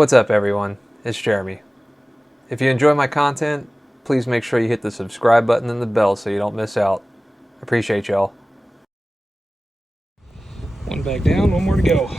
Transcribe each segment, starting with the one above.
What's up, everyone? It's Jeremy. If you enjoy my content, please make sure you hit the subscribe button and the bell so you don't miss out. Appreciate y'all. One back down, one more to go.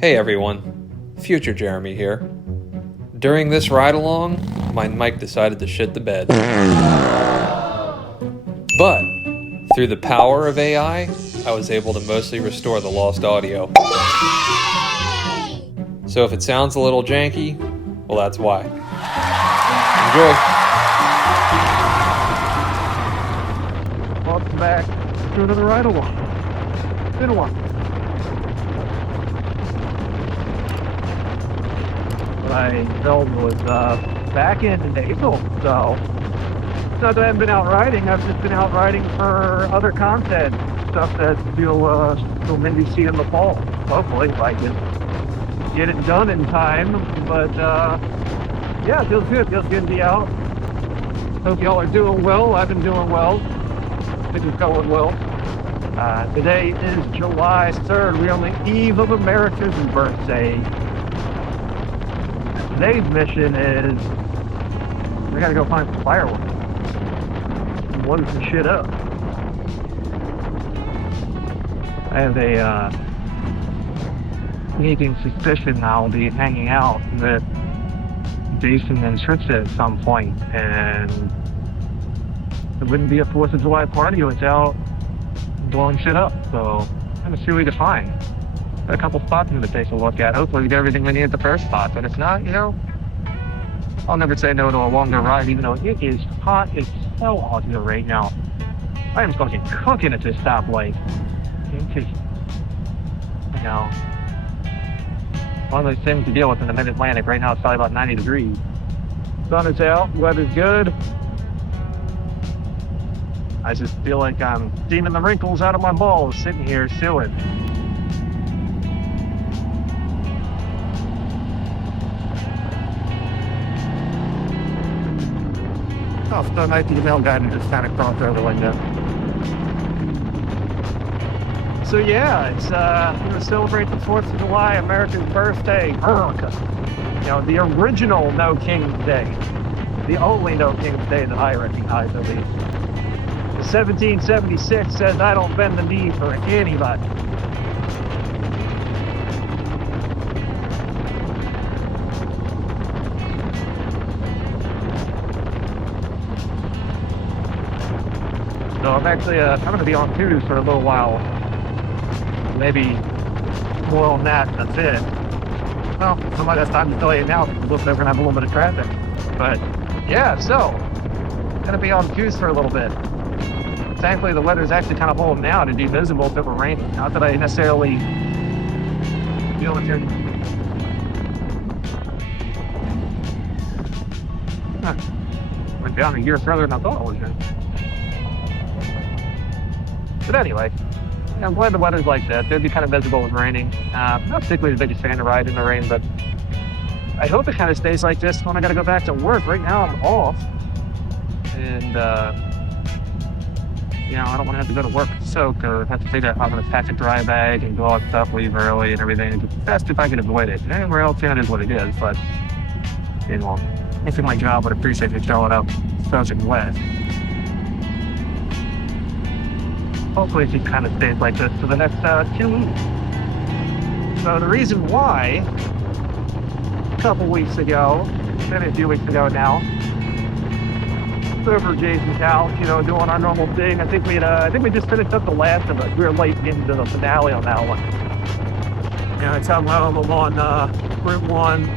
Hey everyone, Future Jeremy here. During this ride along, my mic decided to shit the bed. But, through the power of AI, I was able to mostly restore the lost audio. So if it sounds a little janky, well, that's why. Enjoy! Welcome back to another ride along. It's been a while. What I filmed was back in April, so it's not that I haven't been out riding. I've just been out riding for other content, stuff that you'll maybe see in the fall. Hopefully, if I can get it done in time. But yeah, it feels good. Feels good to be out. Hope y'all are doing well. I've been doing well. I think it's going well. Today is July 3rd. We're on the eve of America's birthday. Today's mission is we gotta go find some fireworks and blow some shit up. I have a sneaking suspicion I'll be hanging out with Jason and Trisha at some point, and it wouldn't be a 4th of July party without blowing shit up. So I'm gonna see what we can find. Got a couple spots I'm gonna take a look at. Hopefully we get everything we need at the first spot, but if not, I'll never say no to a longer ride, even though it is hot as hell out here right now. I am fucking cooking at this stoplight. One of those things to deal with in the mid-Atlantic. Right now it's probably about 90 degrees. Sun is out, weather's good. I just feel like I'm steaming the wrinkles out of my balls sitting here chilling. Oh, so nice the email guy to just kind of cross over like that. So yeah, it's we're gonna celebrate the 4th of July, America's birthday, America. The original No King's Day. The only No King's Day that I recognize, at least. 1776 says, I don't bend the knee for anybody. So I'm actually, I'm going to be on twos for a little while. Maybe more on that, that's it. Well, somebody has time to tell you now, because it looks like we're going to have a little bit of traffic. But, yeah, so, going to be on twos for a little bit. Thankfully, the weather's actually kind of holding out. It'd be visible if it were raining. Not that I necessarily feel it here. Went down a year further than I thought it was going to. But anyway, I'm glad the weather's like this. It'd be kind of visible with raining. Not particularly the biggest fan to ride in the rain, but I hope it kind of stays like this when I got to go back to work. Right now I'm off, and I don't want to have to go to work soak or have to figure out how I'm going to pack a dry bag and go out stuff, leave early and everything. It's best if I can avoid it. Anywhere else, it is what it is, but I think my job would appreciate me showing up soaking wet. Hopefully it kind of stays like this for the next 2 weeks. So the reason why, a couple weeks ago, maybe a few weeks ago now, over Jason's house, doing our normal thing. I think we just finished up the last of it. We were late into the finale on that one. I tell him I'm on Route 1,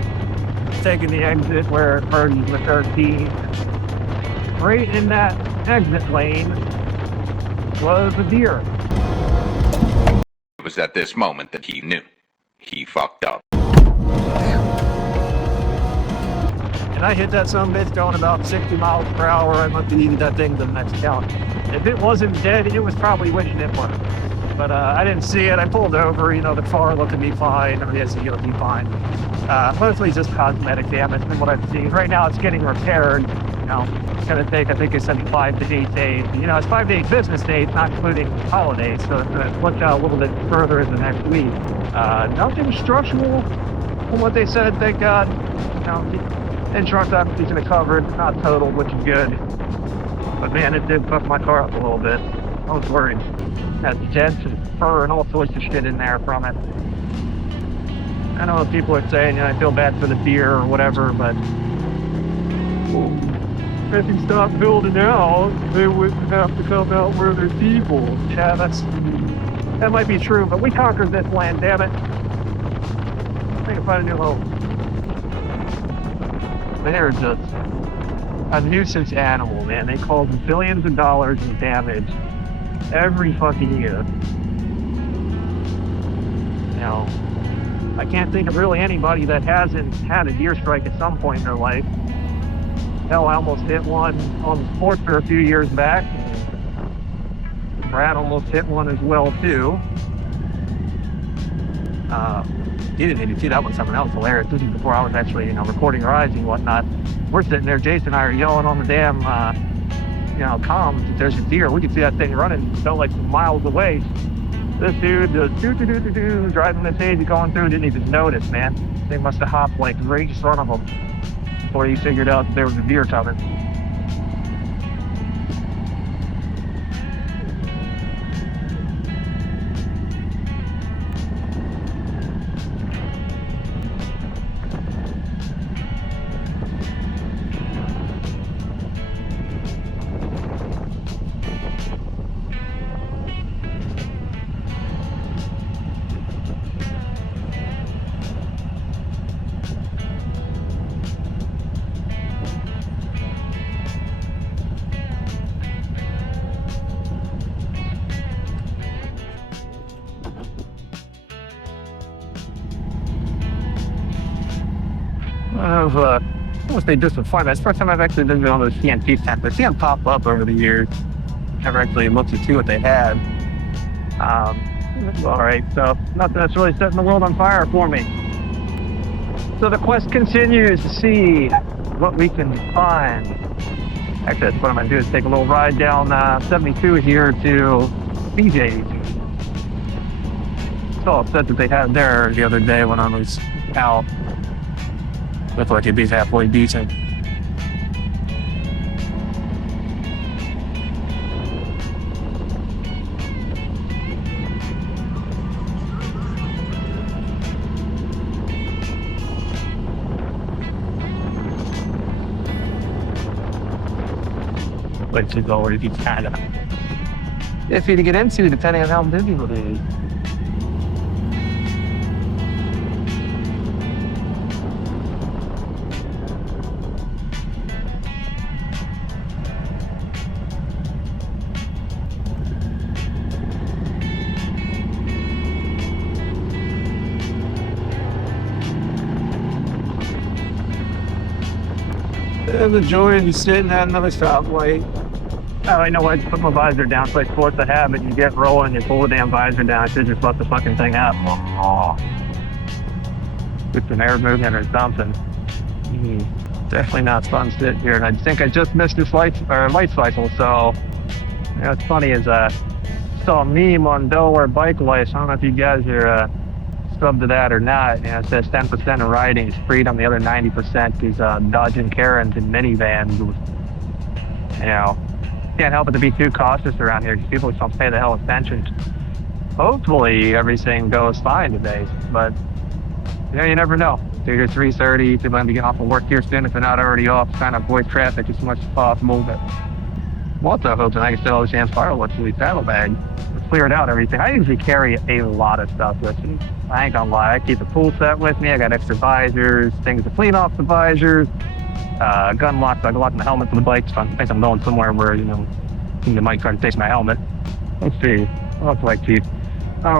taking the exit where it merges with 13. Right in that exit lane was a deer. It was at this moment that he knew. He fucked up. and I hit that sumbitch going about 60 miles per hour. I must have needed that thing to the next county. If it wasn't dead, it was probably wishing it was. But I didn't see it. I pulled over. The car looked to be fine. The SUV looked to be fine. Mostly just cosmetic damage from what I've seen. Right now, it's getting repaired. It's going to take, I think I said 5 to 8 days. It's 5 to 8 business days, not including holidays. So it's going to look out a little bit further in the next week. Nothing structural from what they said. Thank God. Insurance obviously is going to cover it. Not total, which is good. But man, it did fuck my car up a little bit. I was worried. Had dents and fur and all sorts of shit in there from it. I know people are saying, I feel bad for the deer or whatever, but if you stop building out, they wouldn't have to come out where there's people. Yeah, that might be true, but we conquered this land, damn it. I can find a new home. They're just a nuisance animal, man. They cause billions of dollars in damage every fucking year. I can't think of really anybody that hasn't had a deer strike at some point in their life. Hell, I almost hit one on the sports for a few years back. Brad almost hit one as well, too. You didn't even see that one, something else hilarious. This is before I was actually, recording rides and whatnot. We're sitting there, Jason and I are yelling on the damn, comms. There's a deer. We could see that thing running, felt like miles away. This dude just driving this Hazy going through, didn't even notice, man. They must have hopped like right in front of him before he figured out that there was a deer coming. I wish they did some fun. That's the first time I've actually been on those CNT tents. I've seen them pop up over the years. Never actually looked to see what they had. All right, so nothing that's really setting the world on fire for me. So the quest continues to see what we can find. Actually, that's what I'm going to do is take a little ride down 72 here to BJ's. So upset that they had there the other day when I was out. Looked like it'd be halfway decent. Which is already kind of iffy to get into depending on how busy it is. I'm enjoying sitting at another stoplight. Oh, I know I just put my visor down, so I force the habit. You get rolling, you pull the damn visor down, I should just let the fucking thing up. With some air movement or something. Definitely not fun sitting here. And I think I just missed this light cycle, so what's funny is saw a meme on Delaware Bike Life. I don't know if you guys are sub to that or not. It says 10% of riding is freedom, the other 90% is dodging Karens and minivans. Can't help but to be too cautious around here because people just don't pay the hell attention. Hopefully everything goes fine today, but you never know. Dude, it's 3:30, people are going to be getting off of work here soon if they're not already off, trying to avoid traffic as much as possible. But I'm also hoping I can still have a chance firewood to the saddlebag. Clear it out, everything. I usually carry a lot of stuff with me. I ain't gonna lie, I keep a tool set with me. I got extra visors, things to clean off the visors, gun locks. I lock my helmet for the bike, so I think I'm going somewhere where, they might try to take my helmet. Let's see, what else do I keep?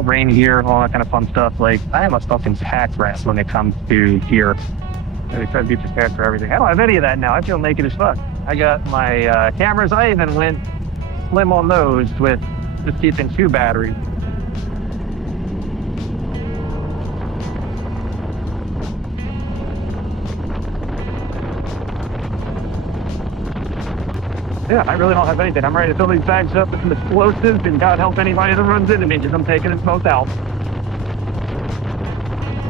Rain gear, all that kind of fun stuff. Like, I have a fucking pack rat when it comes to gear. And we try to be prepared for everything. I don't have any of that now. I feel naked as fuck. I got my cameras. I even went slim on those with just keeping 2 batteries. Yeah, I really don't have anything. I'm ready to fill these bags up with some explosives, and God help anybody that runs into me, because I'm taking us both out.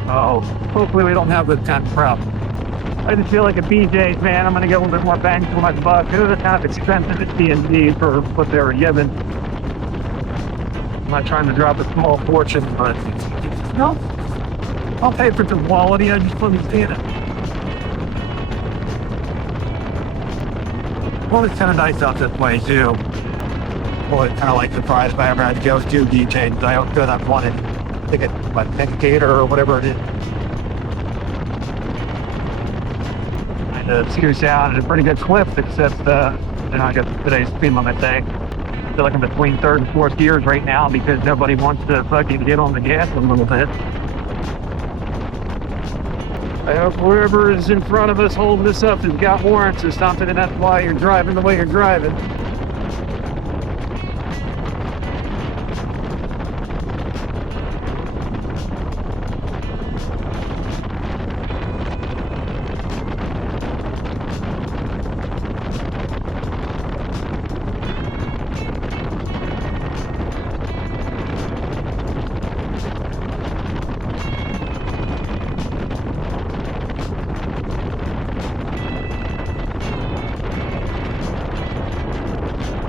Oh, hopefully we don't have this kind of problem. I just feel like a BJ's, man. I'm going to get a little bit more bang for my buck. It was kind of expensive at D&D for what they were given. I'm not trying to drop a small fortune, but no, I'll pay for some quality. I just understand it. Well, it's kind of nice out this way, too. Well, it's kind of like surprised if I ever had to go to DJs. I don't feel that I wanted. I think it's, Negator or whatever it is. And scoots down at a pretty good clip, except, I guess today's speed limit day. I feel like I'm between 3rd and 4th gears right now because nobody wants to fucking get on the gas a little bit. I hope whoever is in front of us holding this up has got warrants or something, and that's why you're driving the way you're driving.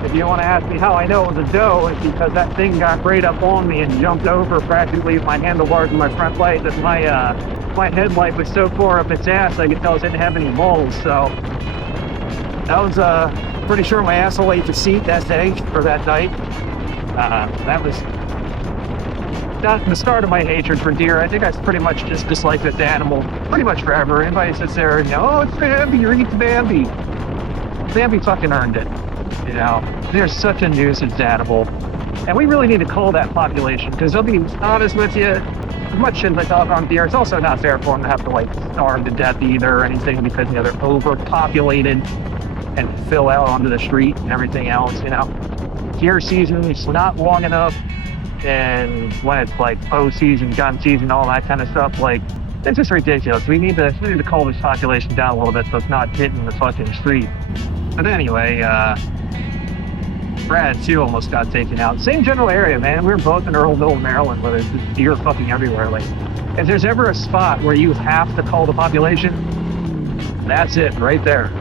If you want to ask me how I know it was a doe, it's because that thing got right up on me and jumped over practically my handlebars and my front light. That my headlight was so far up its ass I could tell it didn't have any balls. So that was pretty sure my asshole ate the seat that day or that night. That was not the start of my hatred for deer. I think I pretty much just disliked this animal pretty much forever. Anybody sits there and oh, it's Bambi, or eats Bambi. Bambi fucking earned it. You know, they're such a nuisance animal, and we really need to cull that population, because I'll be honest with you, as much as I talk on deer, it's also not fair for them to have to like starve to death either or anything, because they're overpopulated and fill out onto the street and everything else. Deer season is not long enough, and when it's like bow season, gun season, all that kind of stuff, like it's just ridiculous. We need to cull this population down a little bit so it's not hitting the fucking street. But anyway, Brad too almost got taken out. Same general area, man. We were both in Earlville, Maryland, where there's just deer fucking everywhere. Like, if there's ever a spot where you have to cull the population, that's it, right there.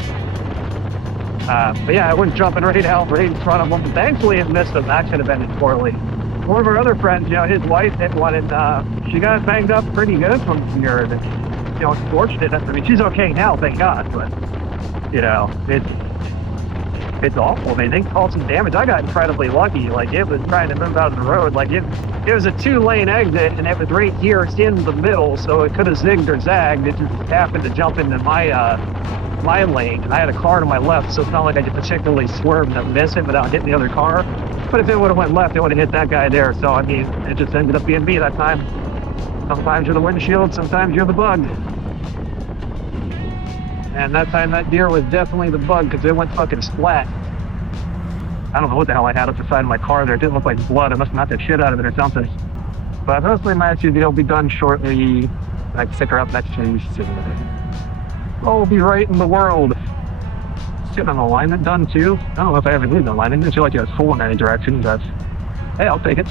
But yeah, I went jumping right out, right in front of them. Thankfully, it missed him. That should have been poorly. One of our other friends, his wife hit one, and she got banged up pretty good from deer. And it's fortunate. I mean, she's okay now, thank God. But it's awful. They caused some damage. I got incredibly lucky. Like, it was trying to move out of the road. Like, it was a 2-lane exit, and it was right here in the middle, so it could have zigged or zagged. It just happened to jump into my lane, and I had a car to my left, so it's not like I could particularly swerve to miss it without hitting the other car. But if it would have went left, it would have hit that guy there. So, I mean, it just ended up being me that time. Sometimes you're the windshield, sometimes you're the bug. And that time, that deer was definitely the bug, because it went fucking splat. I don't know what the hell I had up the side of my car there. It didn't look like blood. I must have knocked the shit out of it or something. But hopefully my SUV will be done shortly. I can stick her up next to we'll be right in the world. Getting an alignment done too. I don't know if I ever need an alignment. I didn't feel like it was full in any direction, but hey, I'll take it.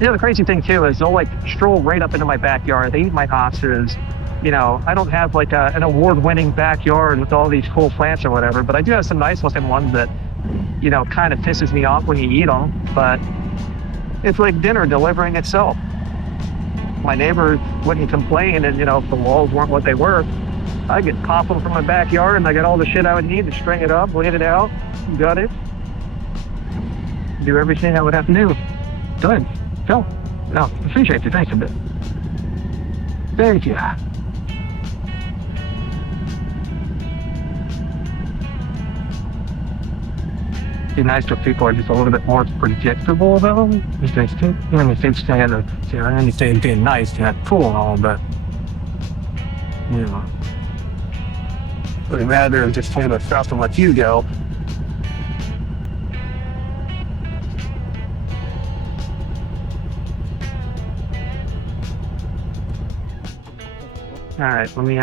The crazy thing too is they'll like stroll right up into my backyard. They eat my hostas. I don't have like an award-winning backyard with all these cool plants or whatever, but I do have some nice looking ones that, kind of pisses me off when you eat them, but it's like dinner delivering itself. My neighbor wouldn't complain, and if the walls weren't what they were, I could pop them from my backyard, and I got all the shit I would need to string it up, lay it out, got it. Do everything I would have to do. Good. Phil, no, appreciate you. Thanks a bit. Thank you. Be nice if people are just a little bit more predictable, though. If they think, if they stand up, anything being nice, cool and all, but, Really matter and just kind of stop and let you go. All right, let me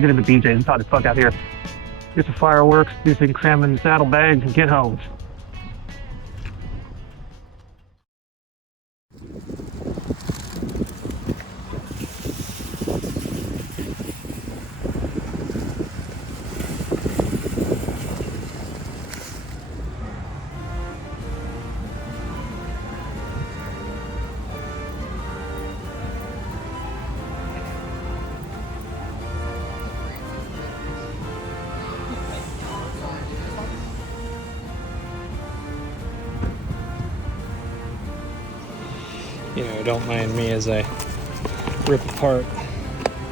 get into BJ and talk the fuck out here. Get some fireworks, do some cramming the saddlebags, and get home. You know, don't mind me as I rip apart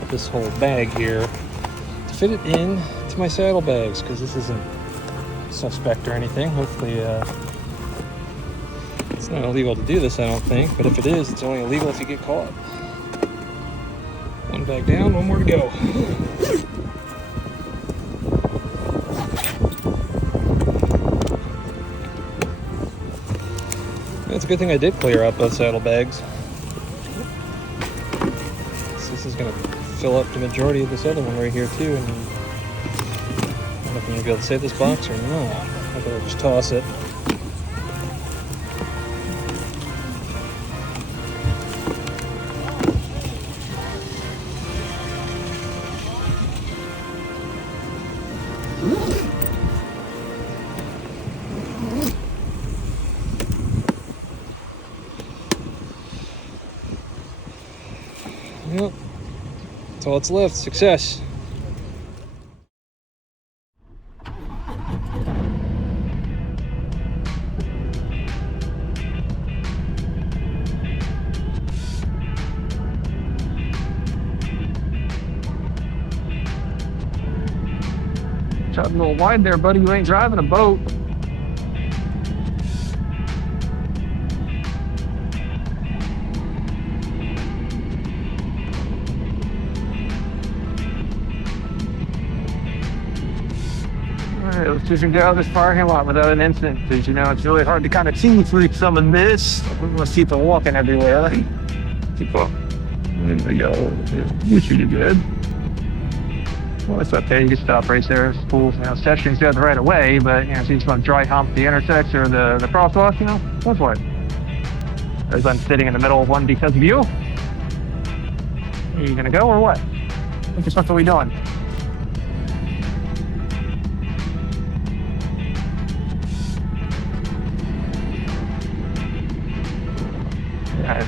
this whole bag here to fit it in to my saddlebags, because this isn't suspect or anything. Hopefully it's not illegal to do this, I don't think, but if it is, it's only illegal if you get caught. One bag down, one more to go. It's a good thing I did clear out both saddlebags. So this is going to fill up the majority of this other one right here too, and I don't know if I'm going to be able to save this box or not. I better just toss it. Yep, that's all that's left. Success. Shot a little wide there, buddy. You ain't driving a boat. Alright, let's just get out of this parking lot without an incident, because you know it's really hard to kind of see through some of this. We want to see people walking everywhere. Keep up. There we go. You should do good. Well, it's okay. You can stop right there. It's cool. You know, section's got the right of way, but you know, if you just want to dry hump the intersection or the crosswalk, you know, go for it. As I'm sitting in the middle of one because of you. Are you gonna go or what? What are we doing?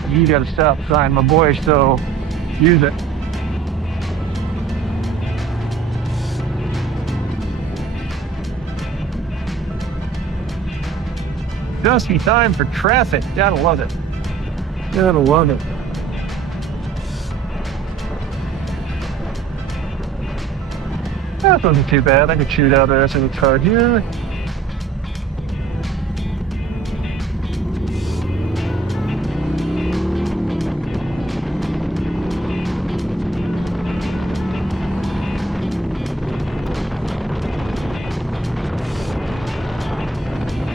You got a stop sign, my boy, so use it. Just in time for traffic. Gotta love it. Gotta love it. That wasn't too bad. I could shoot out there in the car here.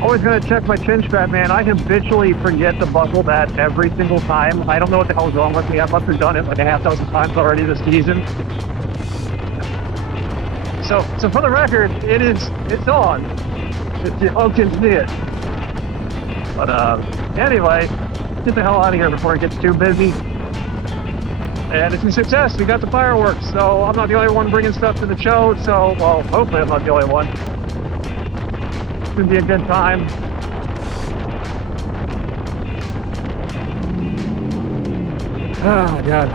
Always gonna check my chin strap, man. I habitually forget to buckle that every single time. I don't know what the hell's wrong with me. I must have done it like a half dozen times already this season. So for the record, it's on. You all can see it. But anyway, get the hell out of here before it gets too busy. And it's a success. We got the fireworks, so I'm not the only one bringing stuff to the show. So, well, hopefully I'm not the only one. It's gonna be a good time. Oh God.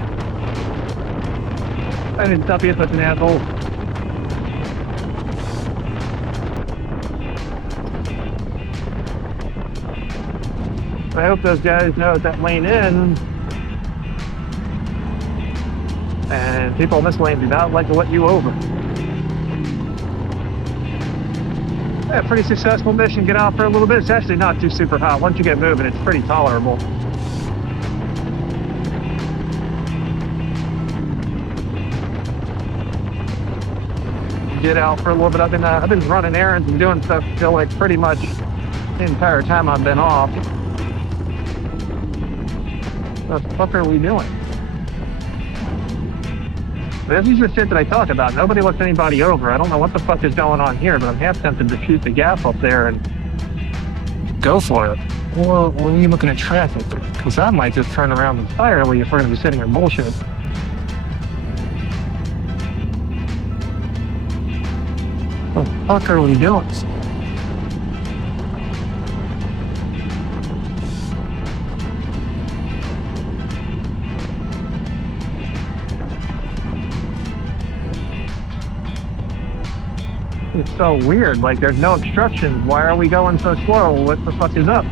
I didn't stop being such an asshole. I hope those guys know that lane in. And people in this lane do not like to let you over. Yeah, pretty successful mission. Get out for a little bit. It's actually not too super hot. Once you get moving, it's pretty tolerable. legit out for a little bit. I've been running errands and doing stuff still like pretty much the entire time I've been off. What the fuck are we doing? This is the shit that I talk about. Nobody looks anybody over. I don't know what the fuck is going on here, but I'm half tempted to shoot the gap up there and go for it. Well, when are you looking at traffic? Because I might just turn around entirely if we're going to be sitting here bullshit. What the fuck are we doing? It's so weird. Like, there's no obstructions. Why are we going so slow? What the fuck is up?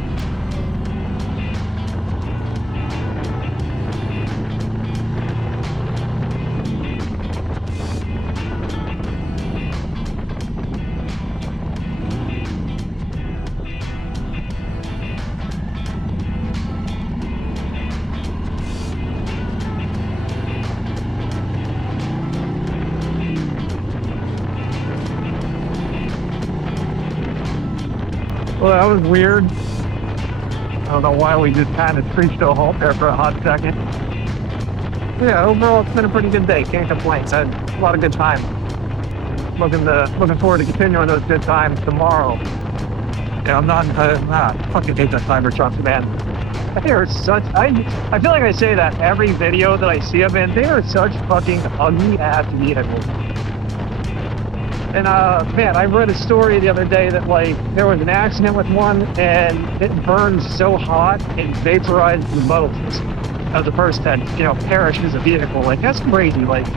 Well, that was weird. I don't know why we just kind of screeched to a halt there for a hot second. Yeah, overall, it's been a pretty good day. Can't complain. I had a lot of good time. Looking forward to continuing those good times tomorrow. Yeah, I'm not fucking hate that Cybertruck, man. They are such. I feel like I say that every video that I see of it. They are such fucking ugly ass vehicles. And man, I read a story the other day that like there was an accident with one and it burned so hot it vaporized the boat of the person that, you know, perished as a vehicle. Like, that's crazy. Like,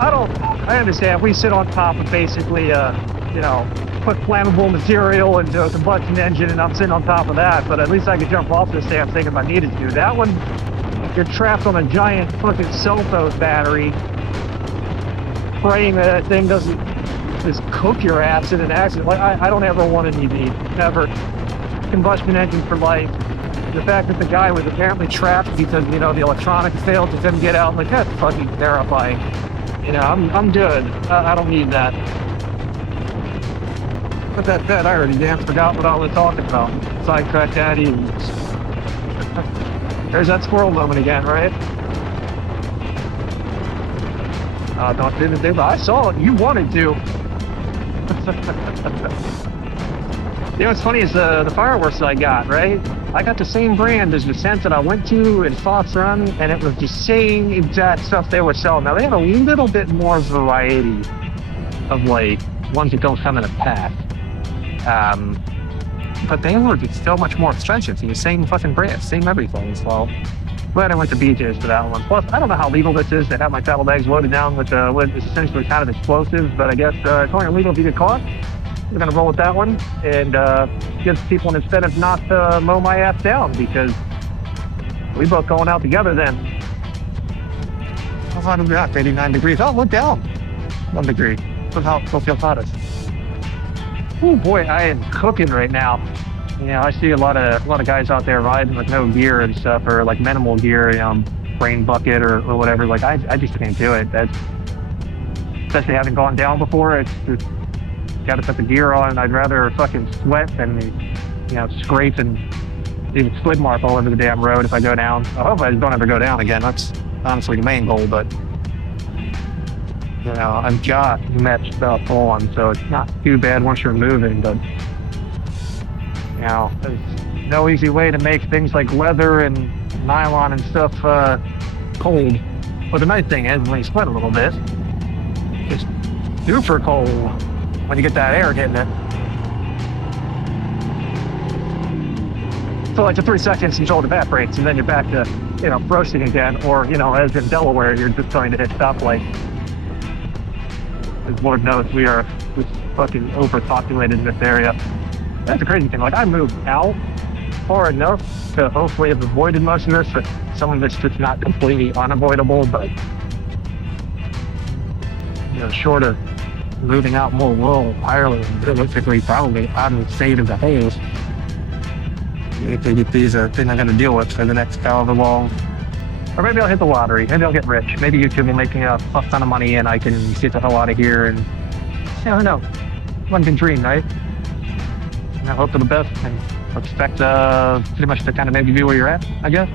I understand if we sit on top of basically you know, put flammable material into a combustion engine and I'm sitting on top of that, but at least I could jump off this damn thing if I needed to. That one, you're trapped on a giant fucking cell phone battery, praying that thing doesn't just cook your ass in an accident. Like, I don't ever want an EV, never. Combustion engine for life. The fact that the guy was apparently trapped because, you know, the electronics failed to then get out, like, that's fucking terrifying. You know, I'm good. I don't need that. But that said, I already damn forgot what I was talking about. Sidetrack daddy. There's that squirrel moment again, right? Don't I saw it. You wanted to. You know what's funny is the fireworks that I got, right? I got the same brand as the scent that I went to in Fox Run, and it was the same exact stuff they were selling. Now, they had a little bit more variety of, like, ones that don't come in a pack. But they were so much more expensive. The same fucking brand, same everything. So, glad I went to BJ's for that one. Plus, I don't know how legal this is. They have my saddlebags loaded down with what is essentially kind of explosives, but I guess it's only illegal if you get caught. We're gonna roll with that one and give people an incentive not to mow my ass down because we both going out together then. How hot is that? 89 degrees. Oh, look down. 1 degree. Look how feel hottest. Oh boy, I am cooking right now. You know, I see a lot of guys out there riding with no gear and stuff, or like minimal gear, you know, brain bucket or whatever. Like, I just can't do it. That's, especially having gone down before, it's just got to put the gear on. I'd rather fucking sweat than, you know, scrape and even skid mark all over the damn road if I go down. I hope I don't ever go down again. That's honestly the main goal, but you know, I've got mesh stuff on, so it's not too bad once you're moving, but you know, there's no easy way to make things like leather and nylon and stuff cold. But the nice thing is, when you sweat a little bit, it's super cold when you get that air hitting it. So like the 3 seconds until it evaporates, and then you're back to, you know, roasting again, or, you know, as in Delaware, you're just going to hit stoplight. As Lord knows, we are fucking overpopulated in this area. That's the crazy thing. Like, I moved out far enough to hopefully have avoided most of this, but some of it's just not completely unavoidable. But, you know, short of moving out more rural Ireland, realistically, probably out of the state of the haze, these are things I'm going to deal with for the next however long. Or maybe I'll hit the lottery. Maybe I'll get rich. Maybe YouTube will make me a ton of money and I can get the hell out of here and Yeah, who knows? One can dream, right? And I hope for the best and expect pretty much to kind of maybe be where you're at, I guess.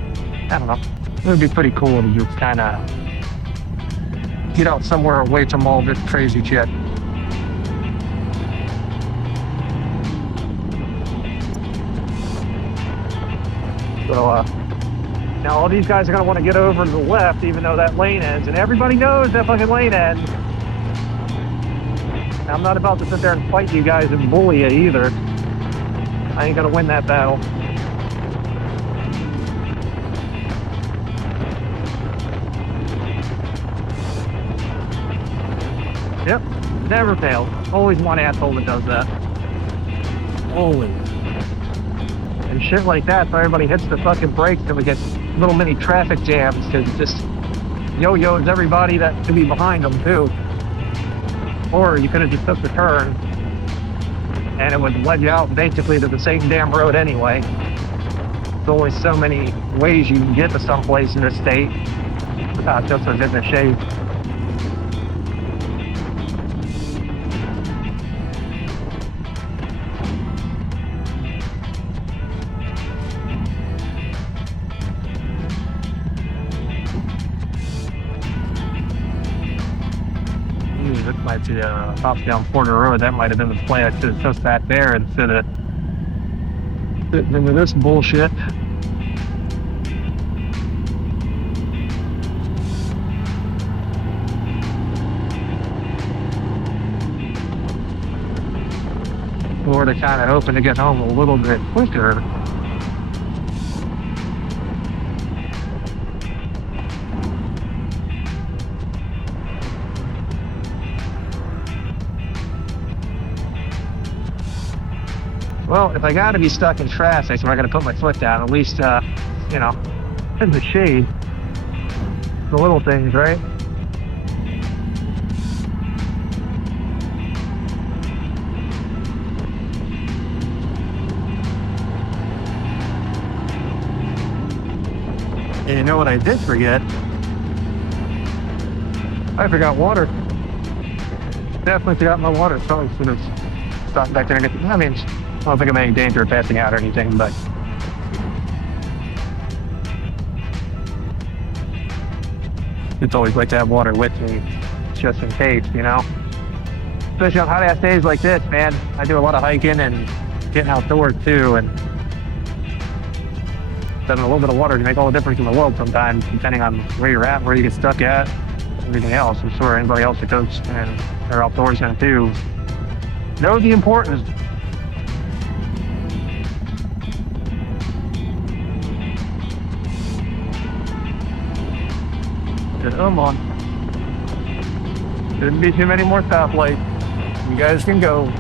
I don't know. It would be pretty cool to just kind of get out somewhere away from all this crazy shit. So, now all these guys are going to want to get over to the left, even though that lane ends, and everybody knows that fucking lane ends. I'm not about to sit there and fight you guys and bully you either. I ain't going to win that battle. Yep, never fails. Always one asshole that does that. Always. And shit like that, so everybody hits the fucking brakes and we get little mini traffic jams because it just yo-yos everybody that could be behind them too. Or you could have just took the turn and it would let you out basically to the same damn road anyway. There's only so many ways you can get to someplace in the state without just a business shade. This might be a top down Porter Road. That might have been the play. I should have took that there instead of sitting into this bullshit. Or to kind of hoping to get home a little bit quicker. Well, if I gotta be stuck in traffic, so I gotta put my foot down, at least, you know, in the shade. The little things, right? And you know what I did forget? I forgot water. Definitely forgot my water. Probably should have stopped back there and get, I mean, I don't think I'm in any danger of passing out or anything, but it's always like to have water with me, just in case, you know? Especially on hot ass days like this, man. I do a lot of hiking and getting outdoors too, and having a little bit of water can make all the difference in the world sometimes, depending on where you're at, where you get stuck at, everything else. I'm sure anybody else that goes and they're outdoorsmen too know the importance. Come on. Shouldn't be too many more stoplights. You guys can go.